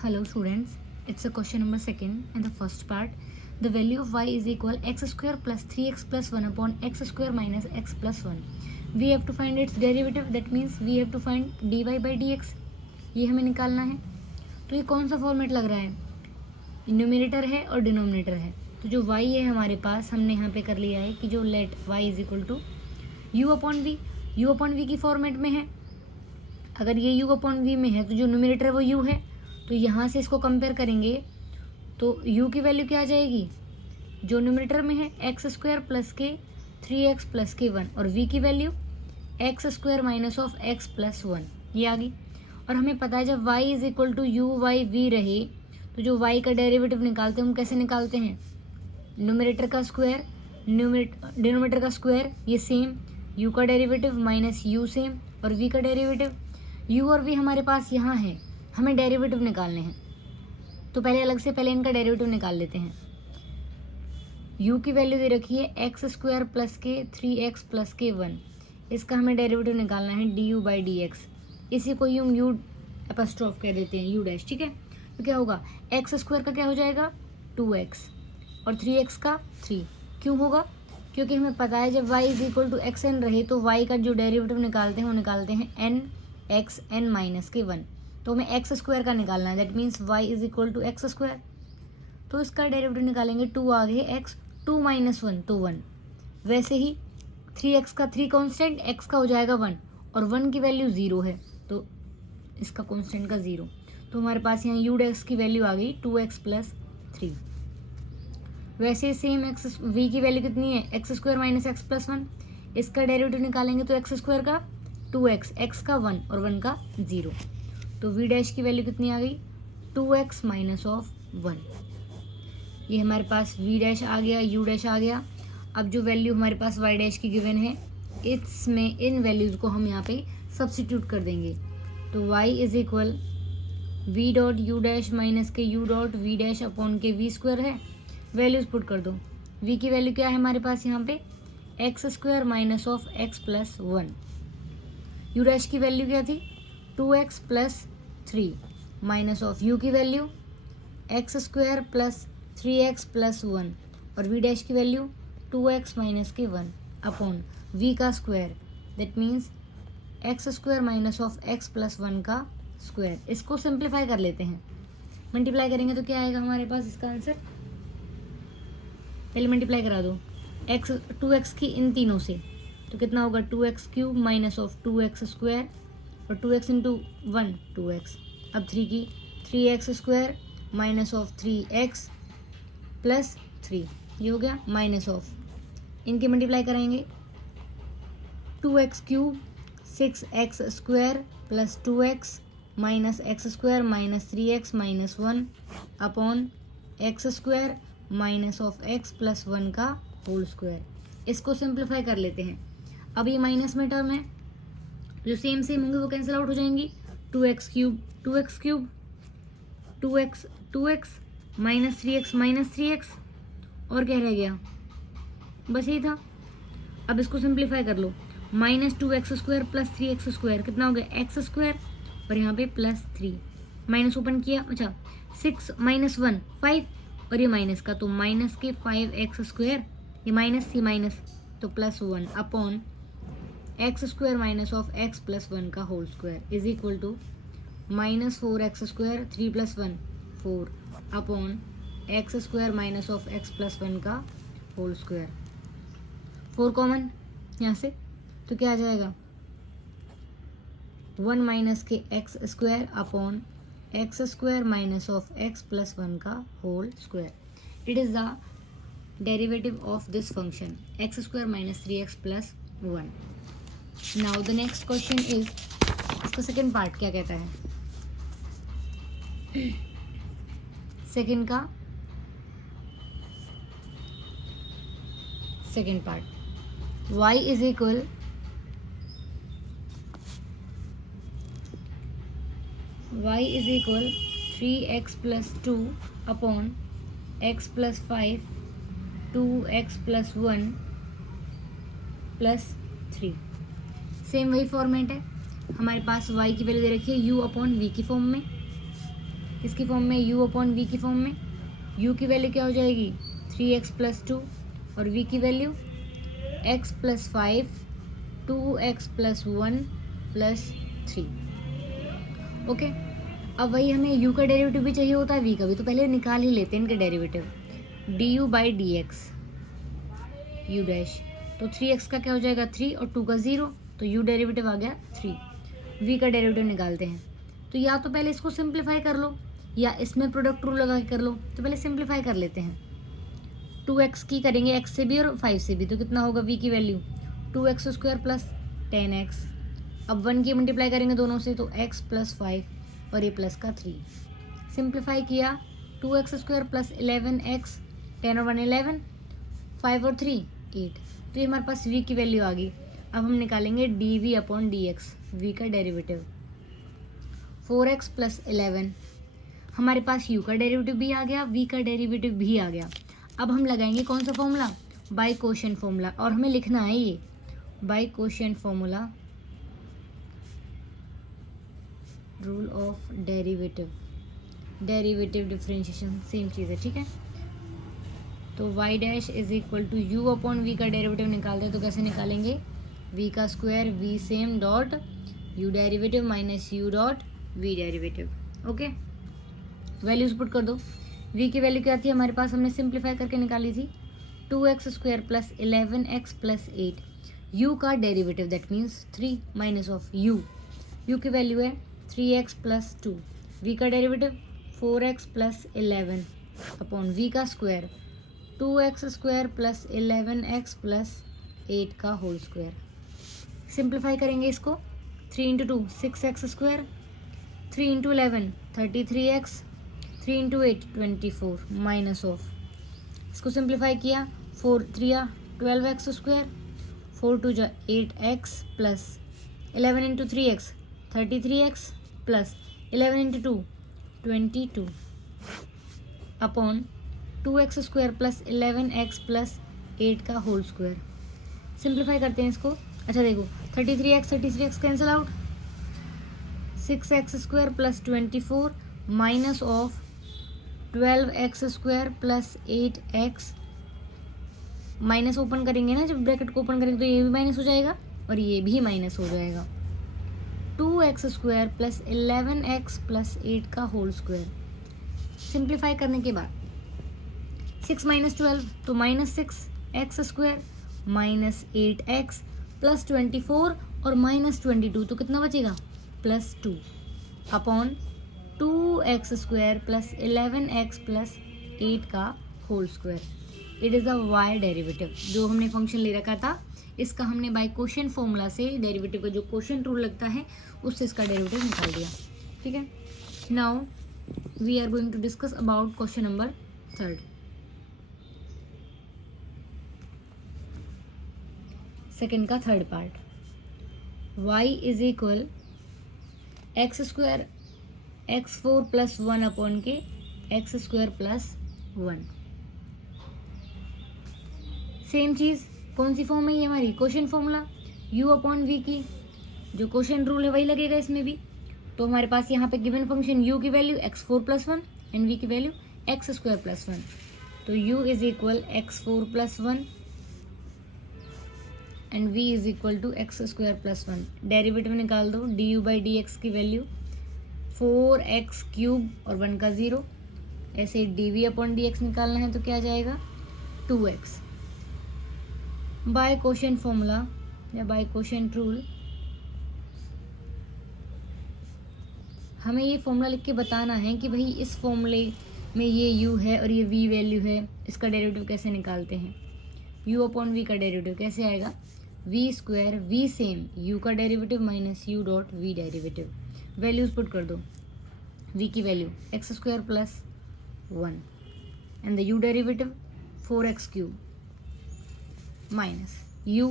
Hello students, it's a question number 2nd and the first part. The value of y is equal x square plus 3x plus 1 upon x square minus x plus 1. We have to find its derivative, that means we have to find dy by dx. ये हमें निकालना है. तो ये कौन सा format लग रहा है? न्यूमरेटर है और डिनोमिनेटर है. तो जो y है हमारे पास, हमने यहाँ पे कर लिया है कि जो let y is equal to u upon v की फॉर्मेट में है. अगर ये u अपॉन v में है तो जो न्यूमरेटर है वो u है. तो यहाँ से इसको कंपेयर करेंगे तो u की वैल्यू क्या आ जाएगी? जो न्यूमरेटर में है एक्स स्क्वायर प्लस के 3x प्लस के 1 और v की value x square minus of x plus 1 ये आ गई. और हमें पता है जब y is equal to u y v रहे तो जो y का डेरिवेटिव निकालते हैं हम कैसे निकालते हैं? न्यूमरेटर का स्क्वायर डिनोमिनेटर का स्क्वायर, ये सेम, u का डेरिवेटिव माइनस u सेम और v का डेरिवेटिव. u और v हमारे पास यहाँ है, हमें डेरिवेटिव निकालने हैं. तो पहले इनका डेरिवेटिव निकाल लेते हैं. u की वैल्यू दे रखी है एक्स स्क्वायर प्लस के 3x प्लस के 1. इसका हमें डेरिवेटिव निकालना है du बाई डी एक्स. इसी को हम u एपोस्ट्रोफ कह देते हैं, u डैश. ठीक है. तो क्या होगा? एक्स स्क्वायर का क्या हो जाएगा? 2x और 3x का 3. क्यों होगा? क्योंकि हमें पता है जब y is equal to x n रहे तो y का जो डेरिवेटिव निकालते हैं वो निकालते हैं n x n माइनस के 1. तो हमें एक्स स्क्वायर का निकालना है, that means y is equal to x square. तो इसका डेरिवेटिव निकालेंगे, 2 आ गए x, 2 माइनस 1 तो 1. वैसे ही 3x का 3 कॉन्स्टेंट, x का हो जाएगा 1 और 1 की वैल्यू 0 है तो इसका कॉन्स्टेंट का 0. तो हमारे पास यहाँ u डैश की वैल्यू आ गई 2x प्लस 3. वैसे सेम v की वैल्यू कितनी है? X square minus x plus 1. इसका डेरिवेटिव निकालेंगे तो एक्स स्क्वायर का 2x, x का 1 और 1 का 0. तो v डैश की वैल्यू कितनी आ गई? 2x minus of 1. ये हमारे पास v डैश आ गया, u डैश आ गया. अब जो वैल्यू हमारे पास y डैश की गिवन है इसमें इन वैल्यूज़ को हम यहाँ पे सब्स्टिट्यूट कर देंगे. तो y is equal v dot U dash minus के u dot v dash upon के v स्क्वायर है. वैल्यूज़ पुट कर दो. v की वैल्यू क्या है हमारे पास यहाँ पे? X square minus of x plus 1. u dash की वैल्यू क्या थी? 2x plus 3 minus of u की value x square plus 3x plus 1 और v डैश की वैल्यू 2x माइनस के 1 अपॉन v का square, that means x square minus of x plus 1 का square. इसको सिंप्लीफाई कर लेते हैं. मल्टीप्लाई करेंगे तो क्या आएगा हमारे पास इसका आंसर? पहले मल्टीप्लाई करा दो 2x की इन तीनों से तो कितना होगा? 2x cube minus of 2x square और 2x इंटू 1 2x. अब 3 की 3x square minus of 3x plus 3, ये हो गया माइनस ऑफ. इनके मल्टीप्लाई कराएंगे 2x cube 6x square plus 2x minus x square minus 3x minus 1 upon x square minus of x plus 1 का whole square. इसको simplify कर लेते हैं. अब ये माइनस में टर्म है, जो सेम होंगे वो कैंसिल आउट हो जाएंगी. 2x cube 2x minus 3x और क्या रह गया? बस यही था. अब इसको सिंप्लीफाई कर लो. Minus 2x square plus 3x square कितना हो गया? एक्स स्क्वायर और यहाँ पे प्लस 3. माइनस ओपन किया, अच्छा 6 माइनस 1 5 और ये माइनस का, तो माइनस के 5x स्क्वायर, ये माइनस तो plus 1 upon x square minus of x plus 1 का whole square is equal to minus 4x square 3 plus 1 4 upon x square minus of x plus 1 का होल स्क्वायर. 4 कॉमन यहाँ से तो क्या आ जाएगा? 1 माइनस के x square upon x square minus of x plus 1 का whole square. It is the derivative of this function x square minus 3x plus 1. Now the next question is, इसका second part क्या कहता है? Second का second part y is equal 3x plus 2 upon x plus 5 2x plus 1 plus 3. Same वही format है. हमारे पास y की value दे रखी है u अपॉन v की फॉर्म में. किसकी फॉर्म में, u अपॉन v की फॉर्म में। u की वैल्यू क्या हो जाएगी 3x प्लस 2 और v की value x plus 5 2x plus 1 plus 3। Okay, अब वही हमें u का डेरिवेटिव भी चाहिए होता है, v का भी, तो पहले निकाल ही लेते हैं इनके derivative. du by d x u dash, तो 3x का क्या हो जाएगा 3 और 2 का 0, तो u डेरिवेटिव आ गया 3। v का डेरिवेटिव निकालते हैं, तो या तो पहले इसको सिंप्लीफाई कर लो या इसमें प्रोडक्ट रूल लगा के कर लो। तो पहले सिंप्लीफाई कर लेते हैं। 2x की करेंगे x से भी और 5 से भी, तो कितना होगा v की value 2x square plus 10x। अब 1 की मल्टीप्लाई करेंगे दोनों से, तो x प्लस 5 और ये प्लस का 3। सिंप्लीफाई किया 2x स्क्वायर प्लस 11x, 10 और 1 11, 5 और 3 8, तो ये हमारे पास v की वैल्यू आ गई। अब हम निकालेंगे dv अपॉन dx, v का डेरिवेटिव 4x प्लस 11। हमारे पास u का डेरिवेटिव भी आ गया, v का डेरिवेटिव भी आ गया। अब हम लगाएंगे कौन सा फॉर्मूला, बाय कोशेंट फॉर्मूला, और हमें लिखना है ये by quotient formula, rule of derivative, derivative differentiation same चीज़ है, ठीक है। तो y dash is equal to u upon v का डेरिवेटिव निकालते हैं, तो कैसे निकालेंगे, v का square v same dot u derivative minus u dot v derivative. Okay, values put कर दो। v की वैल्यू क्या थी हमारे पास, हमने सिंप्लीफाई करके निकाली थी 2x square plus 11x plus 8। u का derivative that means 3 minus of u की वैल्यू है 3x प्लस 2। v का derivative 4x plus 11 upon v का square 2x square plus 11x plus 8 का होल स्क्वायर। सिंप्लीफाई करेंगे इसको, 3 into 2 6x square, 3 into 11 33x, 3 into 8 24 minus of, इसको simplify किया 4 3 12x square, 4 2 8x plus 11 into 3x 33x plus 11 into 2 22 upon 2x square plus 11x plus 8 का whole square. Simplify करते हैं इसको। अच्छा देखो 33x cancel out, 6x square plus 24 minus of 12x square plus 8x, minus open करेंगे ना, जब bracket को ओपन करेंगे तो ये भी माइनस हो जाएगा और ये भी माइनस हो जाएगा। 2x square plus 11x plus 8 का होल स्क्वायर। सिंप्लीफाई करने के बाद 6 माइनस 12 तो minus 6x square minus 8x plus 24 और माइनस 22, तो कितना बचेगा plus 2 upon 2x square plus 11x plus 8 का whole square. It is a y derivative. जो हमने फंक्शन ले रखा था इसका हमने बाय कोशेंट फॉर्मूला से, डेरिवेटिव का जो कोशेंट रूल लगता है उससे इसका डेरिवेटिव निकाल दिया, ठीक है। Now we are going to discuss about question number 3। Second का third part, y is equal x square x4 plus 1 upon के एक्स स्क्वायर प्लस 1। सेम चीज़ कौन सी फॉर्म है ये हमारी, quotient formula, u upon v की जो कोशेंट रूल है वही लगेगा इसमें भी। तो हमारे पास यहाँ पे गिवन फंक्शन u की value x4 plus 1 and v की वैल्यू एक्स स्क्वायर प्लस 1, तो u is equal x4 plus 1 and v is equal to x square plus 1। Derivative निकाल दो, du बाई डी एक्स की वैल्यू 4x क्यूब और 1 का 0। ऐसे dv upon D x निकालना है तो क्या आ जाएगा 2x। बाय कोशेंट फॉर्मूला या बाय कोशेंट रूल हमें ये फॉर्मूला लिख के बताना है कि भाई इस फॉर्मूले में ये u है और ये v वैल्यू है, इसका डेरिवेटिव कैसे निकालते हैं। u अपॉन v का डेरिवेटिव कैसे आएगा, v square v same u का derivative minus u dot v derivative. Values put कर दो, v की value x square plus 1 and the u derivative 4x cube minus u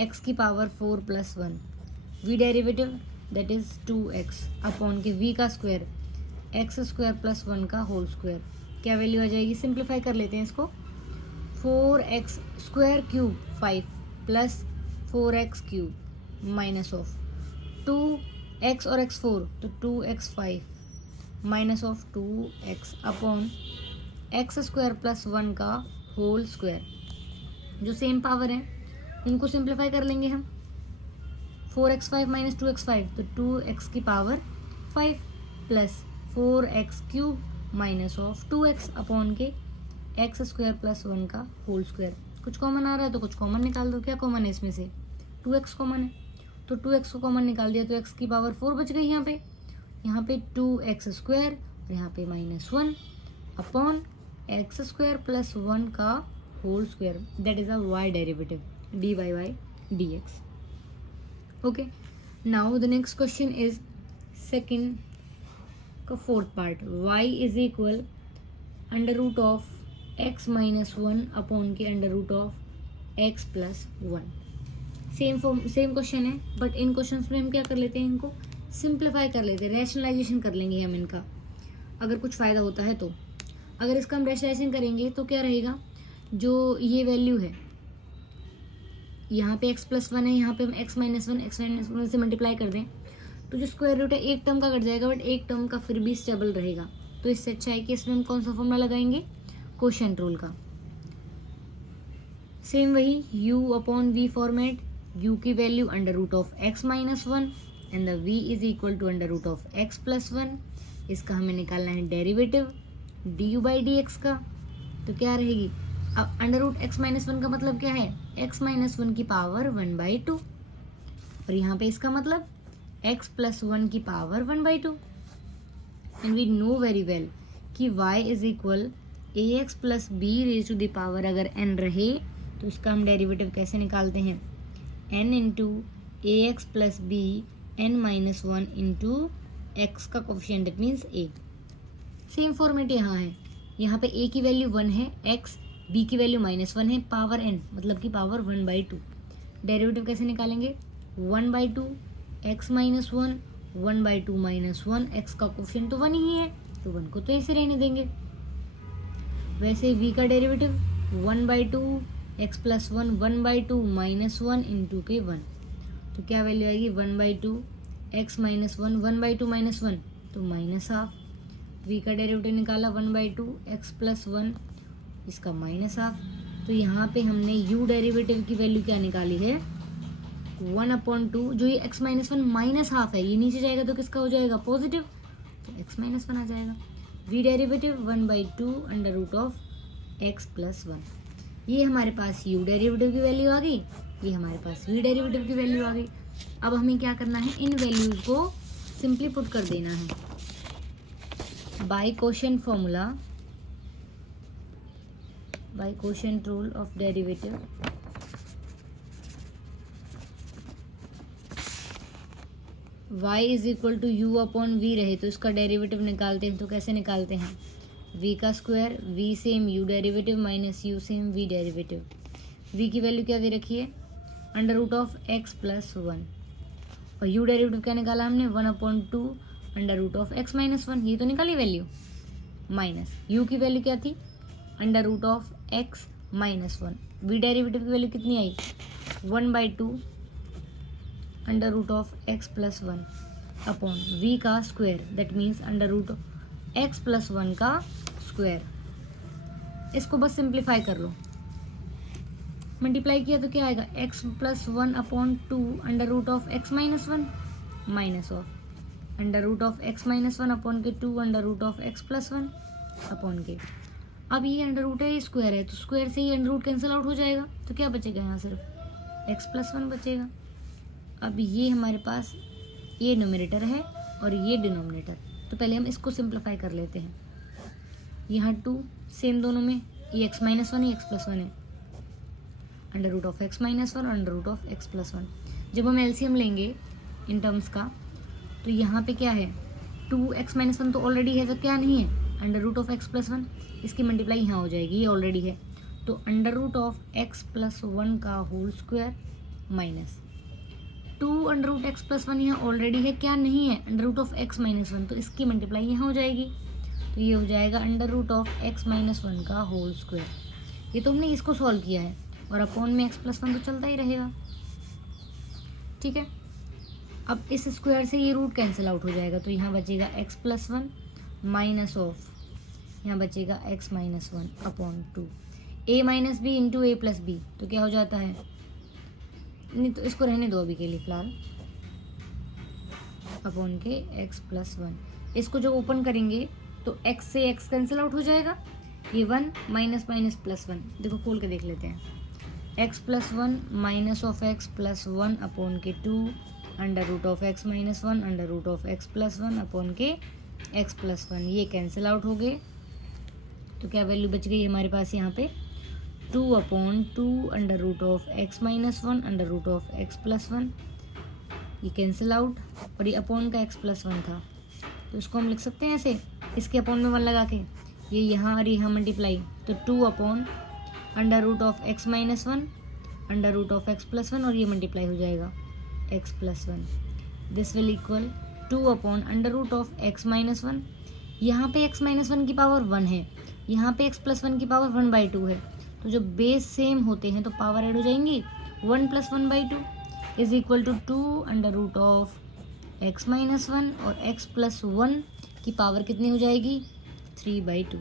x की power 4 plus 1, v derivative that is 2x upon के v का square x square plus 1 का whole square. क्या value आ जाएगी, simplify कर लेते हैं इसको, 4x square cube 5 plus 4x cube minus of 2x और x4 तो 2x5 minus of 2x upon x square plus 1 का होल स्क्वायर। जो सेम पावर है इनको सिंप्लीफाई कर लेंगे हम। 4x5 माइनस 2x5 तो 2x की power 5 plus 4x³ minus of 2x upon के एक्स स्क्वायर प्लस 1 का होल स्क्वायर। कुछ कॉमन आ रहा है तो कुछ कॉमन निकाल दो। क्या कॉमन है इसमें से? 2x कॉमन है, तो 2x को कॉमन निकाल दिया तो x की पावर 4 बच गई। यहाँ पे 2x स्क्वायर और यहाँ पे -1 अपॉन एक्स स्क्वायर प्लस 1 का whole square, that is a y derivative dy by dx. Okay, now the next question is second का fourth part, y is equal under root of x minus 1 upon के under root of x plus 1। Same question है, but in questions में हम क्या कर लेते हैं, इनको सिंप्लीफाई कर लेते हैं, रैशनलाइजेशन कर लेंगे हम इनका, अगर कुछ फ़ायदा होता है तो। अगर इसका हम रैशनलाइजेशन करेंगे तो क्या रहेगा, जो ये वैल्यू है यहाँ पे x प्लस 1 है, यहाँ पे हम x माइनस 1 से मल्टीप्लाई कर दें तो जो स्क्वायर रूट है एक टर्म का कट जाएगा, बट एक टर्म का फिर भी स्टेबल रहेगा। तो इससे अच्छा है कि इसमें हम कौन सा फॉर्मूला लगाएंगे, कोशेंट रूल का। सेम वही u upon v format, u की value under root of x minus 1 and the v is equal to under root of x plus 1। इसका हमें निकालना है डेरिवेटिव du बाई dx का। तो क्या रहेगी, अब अंडर रूट x माइनस 1 का मतलब क्या है, x माइनस 1 की पावर 1/2, और यहाँ पे इसका मतलब x प्लस 1 की power 1/2। And we know very well कि y is equal ax plus b raise to the power अगर n रहे तो इसका हम डेरिवेटिव कैसे निकालते हैं, n into ax plus b n minus 1 into x का coefficient, it means a। Same format यहाँ है, यहाँ पे a की वैल्यू 1 है, x b की वैल्यू -1 है, पावर n मतलब कि पावर 1/2। डेरिवेटिव कैसे निकालेंगे, 1/2 x माइनस 1 1/2 माइनस 1, x का कोफिशिएंट तो 1 ही है तो 1 को तो ऐसे रहने देंगे। वैसे v का derivative 1/2 x plus 1 1/2 minus 1 into के 1, तो क्या वैल्यू आएगी 1/2 x माइनस 1 1/2 माइनस 1 तो माइनस हाफ। v का डेरिवेटिव निकाला 1/2 x प्लस 1, इसका माइनस हाफ। तो यहाँ पे हमने u डेरिवेटिव की वैल्यू क्या निकाली है, 1/2। जो ये x माइनस 1 माइनस हाफ है, ये नीचे जाएगा तो किसका हो जाएगा, पॉजिटिव, तो x माइनस 1 आ जाएगा। v derivative 1/2 under root of x plus 1। ये हमारे पास u डेरिवेटिव की वैल्यू आ गई, ये हमारे पास v डेरिवेटिव की वैल्यू आ गई। अब हमें क्या करना है, इन वैल्यूज को सिंपली पुट कर देना है by quotient formula, by quotient rule of derivative. y is equal to u upon v रहे तो इसका डेरिवेटिव निकालते हैं, तो कैसे निकालते हैं, v का square, v same u derivative minus u same v derivative. v की वैल्यू क्या दे रखी है, under root of x plus 1, और u डेरिवेटिव क्या निकाला हमने, 1/2 under root of x minus 1, ये तो निकाली वैल्यू, माइनस u की वैल्यू क्या थी, under root of x minus 1। v derivative की वैल्यू कितनी आई, 1/2 under root of x plus 1 upon v का square, that means under root x plus 1 का स्क्वायर। इसको बस सिंप्लीफाई कर लो, मल्टीप्लाई किया तो क्या आएगा, x plus 1 upon 2 under root of x minus 1 minus of under root of x minus 1 upon के 2 under root of x plus 1 upon के। अब ये अंडर रूट है, ये स्क्वायर है, तो स्क्वायर से ही अंडर रूट कैंसिल आउट हो जाएगा, तो क्या बचेगा यहाँ, सिर्फ x प्लस 1 बचेगा। अब ये हमारे पास ये न्यूमरेटर है और ये डिनोमिनेटर, तो पहले हम इसको सिंप्लीफाई कर लेते हैं। यहाँ 2 सेम दोनों में, ये x माइनस 1 ये x प्लस 1 है, under root of x minus 1 under root of x plus 1। जब हम एलसीएम लेंगे इन टर्म्स का तो यहाँ पे क्या है, 2x माइनस 1 तो ऑलरेडी है, तो क्या नहीं है, under root of x plus 1, इसकी मल्टीप्लाई यहाँ हो जाएगी, ये ऑलरेडी है, तो under root of x plus 1 का whole square minus 2 under root x plus 1 यहाँ ऑलरेडी है, क्या नहीं है, under root of x minus 1, तो इसकी मल्टीप्लाई यहाँ हो जाएगी, तो ये हो जाएगा under root of x minus 1 का होल स्क्वायर। ये तो हमने इसको सॉल्व किया है, और अपॉन में x प्लस 1 तो चलता ही रहेगा, ठीक है। अब इस स्क्वायर से ये रूट कैंसिल आउट हो जाएगा, तो यहाँ बचेगा x प्लस 1 माइनस ऑफ, यहाँ बचेगा x minus 1 upon 2, a minus b into a plus b, तो क्या हो जाता है, नहीं तो इसको रहने दो अभी के लिए फ़िलहाल, अपॉन के x प्लस 1। इसको जब ओपन करेंगे तो x से x कैंसिल आउट हो जाएगा, ये 1 माइनस माइनस प्लस 1, देखो खोल के देख लेते हैं, x plus 1 minus of x plus 1 upon के 2 under root of x minus 1 under root of x plus 1 upon के x प्लस 1, ये कैंसिल आउट हो गए, तो क्या वैल्यू बच गई हमारे पास यहाँ पे 2 upon 2 under root of x minus 1 under root of x plus 1, ये कैंसिल आउट, और ये अपॉन का x प्लस 1 था, तो इसको हम लिख सकते हैं ऐसे, इसके अपॉन में 1 लगा के, ये यहाँ और यहाँ मल्टीप्लाई, तो 2 upon under root of x minus 1 under root of x plus 1, और ये मल्टीप्लाई हो जाएगा x plus 1, this will equal 2 upon under root of x minus 1, यहाँ पे x माइनस 1 की पावर 1 है, यहाँ पे x प्लस 1 की पावर 1/2 है, तो जब बेस सेम होते हैं तो पावर ऐड हो जाएंगी, 1 plus 1/2 is equal to 2 under root of x minus 1, और x प्लस 1 की पावर कितनी हो जाएगी 3/2।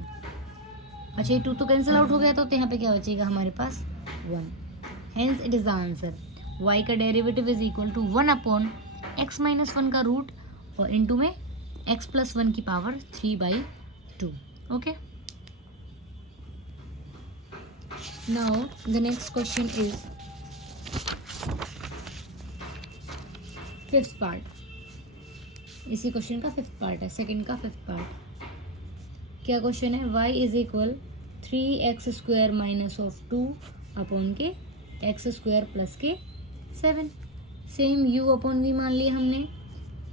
अच्छा, ये 2 तो कैंसिल आउट हो गया था, तो यहाँ पे क्या बचेगा हमारे पास 1, hence it is the answer, y का derivative is equal to 1 upon x minus 1 का रूट और इनटू में x प्लस 1 की power 3/2। Okay, now the next question is fifth part, इसी क्वेश्चन का फिफ्थ पार्ट है, सेकंड का फिफ्थ पार्ट। क्या क्वेश्चन है, y is equal 3x square minus of 2 upon के x स्क्वायर प्लस के 7, सेम u अपॉन v मान लिया हमने,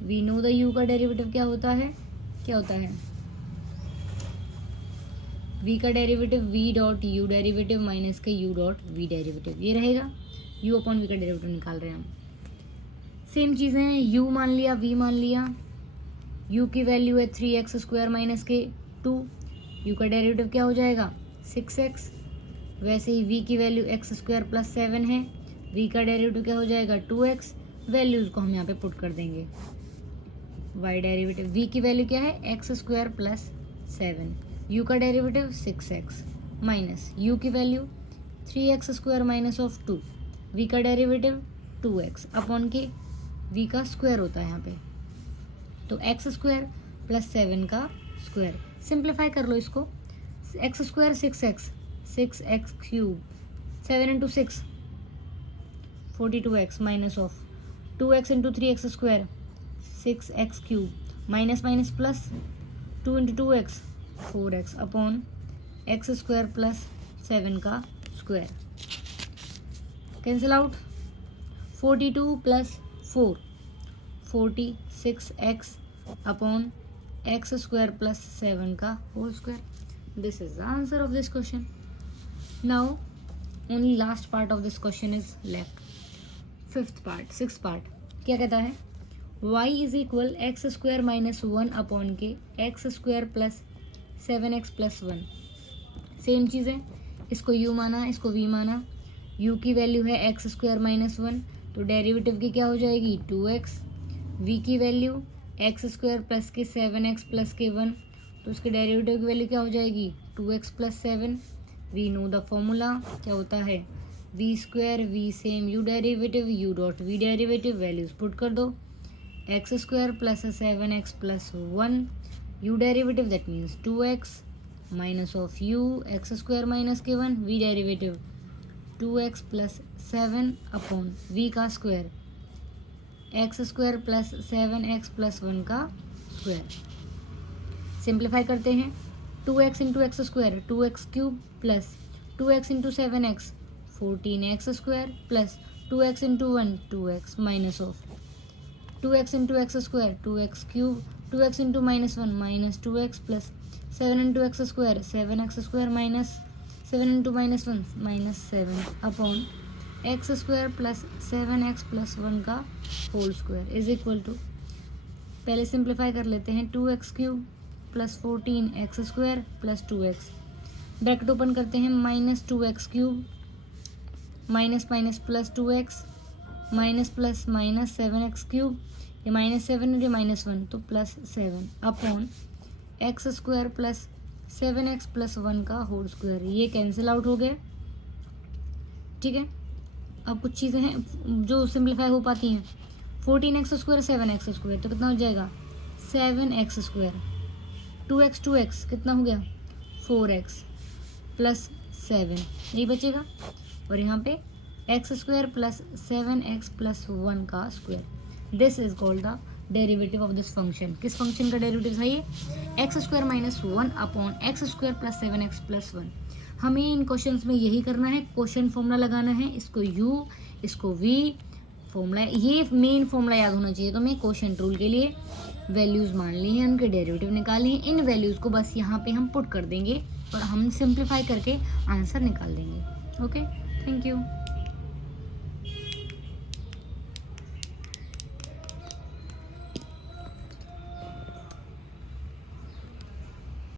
वी नो द u का डेरिवेटिव क्या होता है, v का derivative v dot u derivative minus के u डॉट v डेरिवेटिव, ये रहेगा, u अपॉन v का डेरिवेटिव निकाल रहे हैं हम, सेम चीज़ें हैं, u मान लिया v मान लिया, u की वैल्यू है 3x स्क्वायर माइनस के 2, u का डेरिवेटिव क्या हो जाएगा 6x, वैसे ही v की वैल्यू x स्क्वायर प्लस 7 है, v का डेरिवेटिव क्या हो जाएगा 2x, वैल्यूज़ को हम यहाँ पे पुट कर देंगे, y डेरिवेटिव v की वैल्यू क्या है x स्क्वायर प्लस 7, u का डेरिवेटिव 6x माइनस u की value 3x square minus of 2, v का डेरिवेटिव 2x अपॉन के v का स्क्वायर होता है यहाँ पे, तो x स्क्वायर प्लस 7 का स्क्वायर, सिंप्लीफाई कर लो इसको, x square 6x, 6x cube, 7 into 6 42x minus of 2x into 3x square 6x cube minus minus plus 2 into 2x 4x upon x square plus 7 का square, cancel out, 42 plus 4 46x upon x square plus 7 का whole square, this is the answer of this question. Now only last part of this question is left, fifth part, sixth part, क्या कहता है, y is equal x square minus 1 upon के x square plus 7x plus 1, same चीज़ है, इसको u माना, इसको v माना, u की वैल्यू है एक्स स्क्वायर माइनस 1, तो डेरिवेटिव की क्या हो जाएगी 2x, v की वैल्यू एक्स स्क्वायर प्लस के 7x प्लस के 1, तो उसके डेरिवेटिव की वैल्यू क्या हो जाएगी 2x plus 7, we know the formula क्या होता है v square, v same u derivative, u dot v derivative, values put कर दो, x square plus 7x plus 1, u derivative that means 2x minus of u x square minus के 1, v derivative 2x plus 7 upon v का square x square plus 7x plus 1 का square, simplify करते हैं, 2x into x square 2x cube plus 2x into 7x 14x square plus 2x into 1 2x minus of 2x into x square 2x cube 2x into minus 1 minus 2x plus 7 into x square 7x square minus 7 into minus 1 minus 7 upon x square plus 7x plus 1 का whole square is equal to, पहले simplify कर लेते हैं, 2x cube plus 14x square plus 2x, bracket open करते हैं, minus 2x cube minus minus plus 2x minus plus minus 7x cube, ये minus 7 और ये माइनस 1 तो plus 7 upon x square plus 7x plus 1 का होल स्क्वायर, ये cancel out हो गया, ठीक है। अब कुछ चीज़ें हैं जो सिंप्लीफाई हो पाती हैं, 14x स्क्वायर 7x स्क्वायर तो कितना हो जाएगा 7x स्क्वायर, 2x कितना हो गया 4x प्लस 7, यही बचेगा। और यहाँ पे x square plus 7x plus 1 का square, this is called the derivative of this function. किस फंक्शन का डेरिवेटिव है ये, x square minus 1 upon x square plus 7x plus 1। हमें इन क्वेश्चंस में यही करना है, क्वेश्चन फॉर्मूला लगाना है, इसको u इसको v फॉर्मूला, ये मेन फॉर्मूला याद होना चाहिए। तो मैं क्वेश्चन रूल के लिए वैल्यूज़ मान ली हैं, उनके डेरिवेटिव निकाले हैं, इन वैल्यूज़ को बस यहाँ पे हम पुट कर देंगे और हम सिंप्लीफाई करके आंसर निकाल देंगे। Okay, thank you.